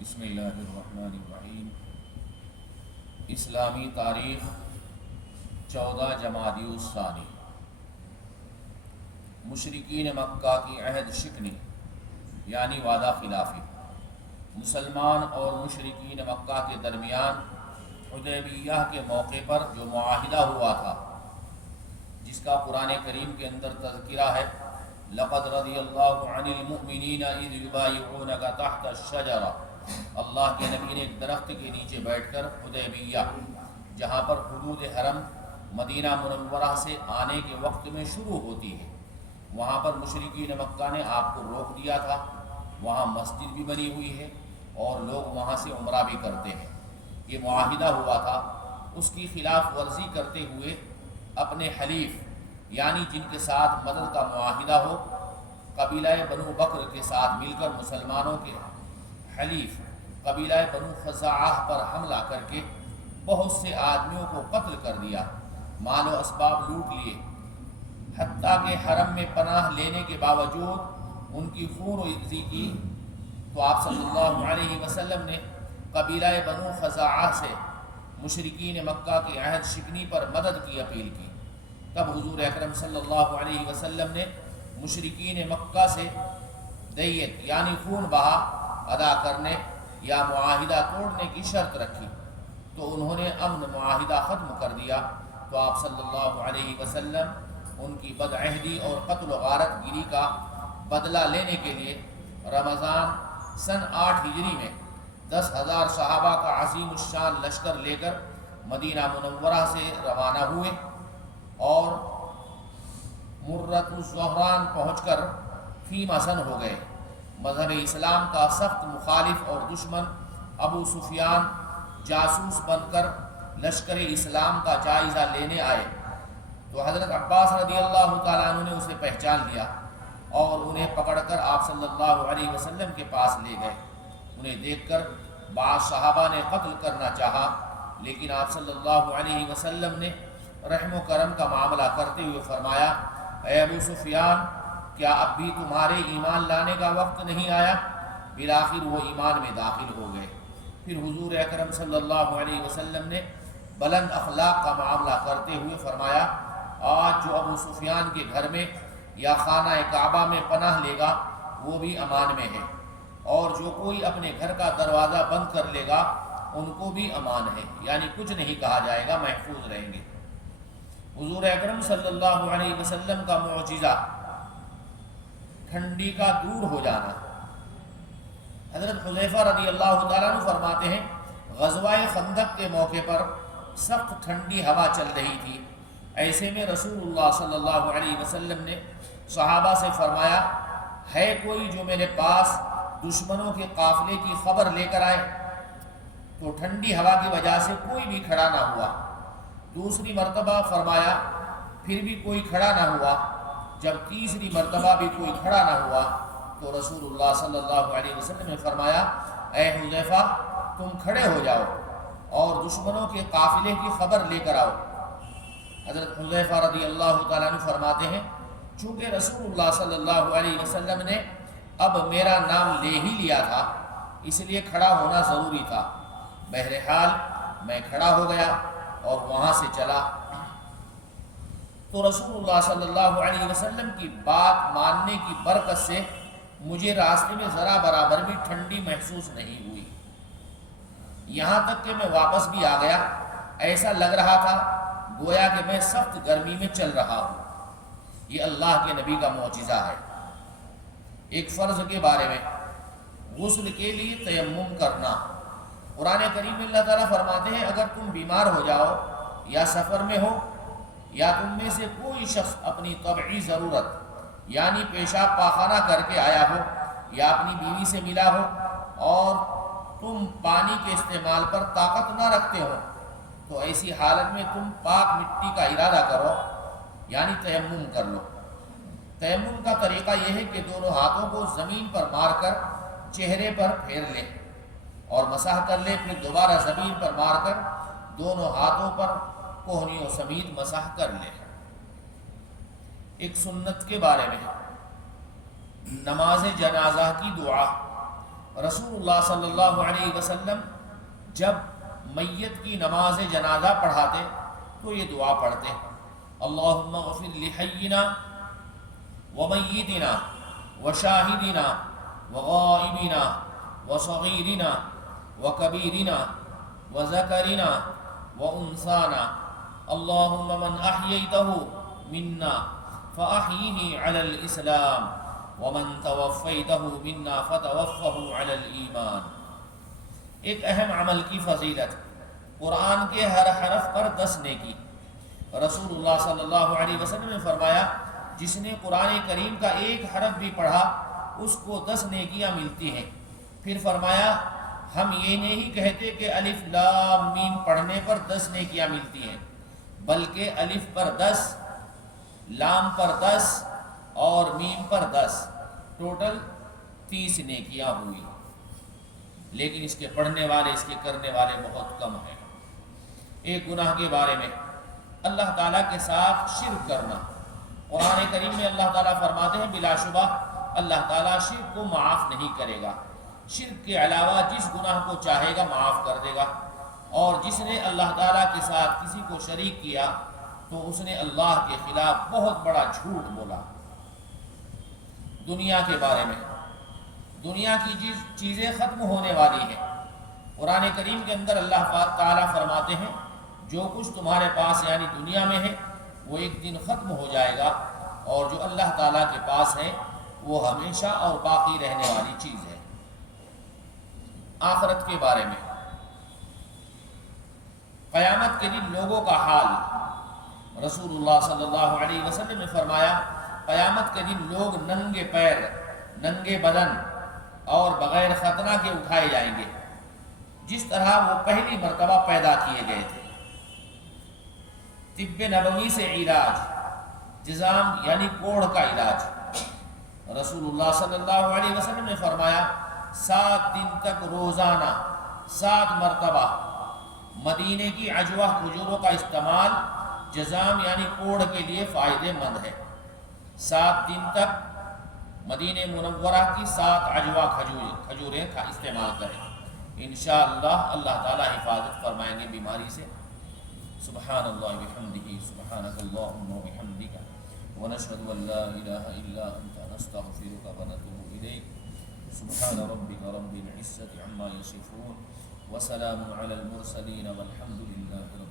بسم اللہ الرحمن الرحیم۔ اسلامی تاریخ 14 جمادی الثانی۔ مشرکین مکہ کی عہد شکنی یعنی وعدہ خلافی۔ مسلمان اور مشرکین مکہ کے درمیان حدیبیہ کے موقع پر جو معاہدہ ہوا تھا، جس کا قرآن کریم کے اندر تذکرہ ہے، لقد رضی اللہ عن المؤمنین اذ یبایعونک تحت الشجرہ، اللہ کے نبی نے ایک درخت کے نیچے بیٹھ کر حدیبیہ، جہاں پر حدود حرم مدینہ منورہ سے آنے کے وقت میں شروع ہوتی ہے، وہاں پر مشرکین مکہ نے آپ کو روک دیا تھا۔ وہاں مسجد بھی بنی ہوئی ہے اور لوگ وہاں سے عمرہ بھی کرتے ہیں۔ یہ معاہدہ ہوا تھا، اس کی خلاف ورزی کرتے ہوئے اپنے حلیف یعنی جن کے ساتھ مدد کا معاہدہ ہو، قبیلہ بنو بکر کے ساتھ مل کر مسلمانوں کے حلیف قبیلہ بنو خزاعہ پر حملہ کر کے بہت سے آدمیوں کو قتل کر دیا، مال و اسباب لوٹ لیے، حتیٰ کہ حرم میں پناہ لینے کے باوجود ان کی خون و عزت کی۔ تو آپ صلی اللہ علیہ وسلم نے قبیلہ بنو خزاعہ سے مشرکین مکہ کے عہد شکنی پر مدد کی اپیل کی۔ تب حضور اکرم صلی اللہ علیہ وسلم نے مشرکین مکہ سے دیت یعنی خون بہا ادا کرنے یا معاہدہ توڑنے کی شرط رکھی، تو انہوں نے امن معاہدہ ختم کر دیا۔ تو آپ صلی اللہ علیہ وسلم ان کی بدعہدی اور قتل و غارت گیری کا بدلہ لینے کے لیے رمضان سن 8 ہجری میں 10,000 صحابہ کا عظیم الشان لشکر لے کر مدینہ منورہ سے روانہ ہوئے اور مرۃ الزہران پہنچ کر خیمہ سن ہو گئے۔ مذہب اسلام کا سخت مخالف اور دشمن ابو سفیان جاسوس بن کر لشکر اسلام کا جائزہ لینے آئے، تو حضرت عباس رضی اللہ تعالیٰ عنہ نے اسے پہچان لیا اور انہیں پکڑ کر آپ صلی اللہ علیہ وسلم کے پاس لے گئے۔ انہیں دیکھ کر بعض صحابہ نے قتل کرنا چاہا، لیکن آپ صلی اللہ علیہ وسلم نے رحم و کرم کا معاملہ کرتے ہوئے فرمایا، اے ابو سفیان، کیا اب بھی تمہارے ایمان لانے کا وقت نہیں آیا؟ بالآخر وہ ایمان میں داخل ہو گئے۔ پھر حضور اکرم صلی اللہ علیہ وسلم نے بلند اخلاق کا معاملہ کرتے ہوئے فرمایا، آج جو ابو سفیان کے گھر میں یا خانہ کعبہ میں پناہ لے گا وہ بھی امان میں ہے، اور جو کوئی اپنے گھر کا دروازہ بند کر لے گا ان کو بھی امان ہے، یعنی کچھ نہیں کہا جائے گا، محفوظ رہیں گے۔ حضور اکرم صلی اللہ علیہ وسلم کا معجزہ ٹھنڈی کا دور ہو جانا۔ حضرت حذیفہ رضی اللہ تعالیٰ عنہ فرماتے ہیں، غزوہ خندق کے موقع پر سخت ٹھنڈی ہوا چل رہی تھی، ایسے میں رسول اللہ صلی اللہ علیہ وسلم نے صحابہ سے فرمایا، ہے کوئی جو میرے پاس دشمنوں کے قافلے کی خبر لے کر آئے؟ تو ٹھنڈی ہوا کی وجہ سے کوئی بھی کھڑا نہ ہوا۔ دوسری مرتبہ فرمایا، پھر بھی کوئی کھڑا نہ ہوا۔ جب تیسری مرتبہ بھی کوئی کھڑا نہ ہوا تو رسول اللہ صلی اللہ علیہ وسلم نے فرمایا، اے حذیفہ، تم کھڑے ہو جاؤ اور دشمنوں کے قافلے کی خبر لے کر آؤ۔ حضرت حذیفہ رضی اللہ تعالیٰ عنہ فرماتے ہیں، چونکہ رسول اللہ صلی اللہ علیہ وسلم نے اب میرا نام لے ہی لیا تھا، اس لیے کھڑا ہونا ضروری تھا۔ بہرحال میں کھڑا ہو گیا اور وہاں سے چلا، تو رسول اللہ صلی اللہ علیہ وسلم کی بات ماننے کی برکت سے مجھے راستے میں ذرا برابر بھی ٹھنڈی محسوس نہیں ہوئی، یہاں تک کہ میں واپس بھی آ گیا۔ ایسا لگ رہا تھا گویا کہ میں سخت گرمی میں چل رہا ہوں۔ یہ اللہ کے نبی کا معجزہ ہے۔ ایک فرض کے بارے میں، غسل کے لیے تیمم کرنا۔ قرآن کریم میں اللہ تعالیٰ فرماتے ہیں، اگر تم بیمار ہو جاؤ یا سفر میں ہو یا تم میں سے کوئی شخص اپنی طبعی ضرورت یعنی پیشاب پاخانہ کر کے آیا ہو یا اپنی بیوی سے ملا ہو اور تم پانی کے استعمال پر طاقت نہ رکھتے ہو، تو ایسی حالت میں تم پاک مٹی کا ارادہ کرو یعنی تیمم کر لو۔ تیمم کا طریقہ یہ ہے کہ دونوں ہاتھوں کو زمین پر مار کر چہرے پر پھیر لے اور مسح کر لے، پھر دوبارہ زمین پر مار کر دونوں ہاتھوں پر کوہنیوں سمیت مسح کر لے۔ ایک سنت کے بارے میں، نماز جنازہ کی دعا۔ رسول اللہ صلی اللہ علیہ وسلم جب میت کی نماز جنازہ پڑھاتے تو یہ دعا پڑھتے: اللہم اغفر لحینا ومیتنا وشاہدنا وغائبنا وصغیرنا وکبیرنا وذکرنا وانثانا اللہم من احییتہ منا فاحیہ علی الاسلام ومن توفیتہ منا فتوفہ علی الایمان۔ ایک اہم عمل کی فضیلت، قرآن کے ہر حرف پر 10 نیکی۔ رسول اللہ صلی اللہ علیہ وسلم نے فرمایا جس نے قرآن کریم کا ایک حرف بھی پڑھا اس کو 10 نیکیاں ملتی ہیں۔ پھر فرمایا ہم یہ نہیں کہتے کہ الف لام میم پڑھنے پر 10 نیکیاں ملتی ہیں، بلکہ الف پر 10، لام پر 10 اور میم پر 10، ٹوٹل 30 نیکیاں ہوئی۔ لیکن اس کے پڑھنے والے، اس کے کرنے والے بہت کم ہیں۔ ایک گناہ کے بارے میں، اللہ تعالیٰ کے ساتھ شرک کرنا۔ قرآن کریم میں اللہ تعالیٰ فرماتے ہیں بلا شبہ اللہ تعالیٰ شرک کو معاف نہیں کرے گا، شرک کے علاوہ جس گناہ کو چاہے گا معاف کر دے گا، اور جس نے اللہ تعالیٰ کے ساتھ کسی کو شریک کیا تو اس نے اللہ کے خلاف بہت بڑا جھوٹ بولا۔ دنیا کے بارے میں، دنیا کی جس چیزیں ختم ہونے والی ہیں، قرآن کریم کے اندر اللہ تعالیٰ فرماتے ہیں جو کچھ تمہارے پاس یعنی دنیا میں ہے وہ ایک دن ختم ہو جائے گا، اور جو اللہ تعالیٰ کے پاس ہے وہ ہمیشہ اور باقی رہنے والی چیز ہے۔ آخرت کے بارے میں، قیامت کے دن لوگوں کا حال، رسول اللہ صلی اللہ علیہ وسلم نے فرمایا قیامت کے دن لوگ ننگے پیر، ننگے بدن اور بغیر ختنہ کے اٹھائے جائیں گے جس طرح وہ پہلی مرتبہ پیدا کیے گئے تھے۔ طب نبوی سے علاج، جزام یعنی کوڑھ کا علاج، رسول اللہ صلی اللہ علیہ وسلم نے فرمایا 7 دن تک روزانہ 7 مرتبہ مدینے کی عجوہ کھجوروں کا استعمال جزام یعنی کوڑھ کے لیے فائدہ مند ہے۔ 7 دن تک مدینہ منورہ کی 7 عجوہ کھجوریں کا استعمال کریں، انشاءاللہ اللہ تعالی حفاظت فرمائیں گے بیماری سے۔ سبحان اللہ بحمدہ، سبحانک اللہم وبحمدک، ونشہد ان لا الہ الا انت، نستغفرک ونتوب الیک۔ سبحان ربک رب العزة عما یصفون، وسلام علی المرسلین، والحمد للہ رب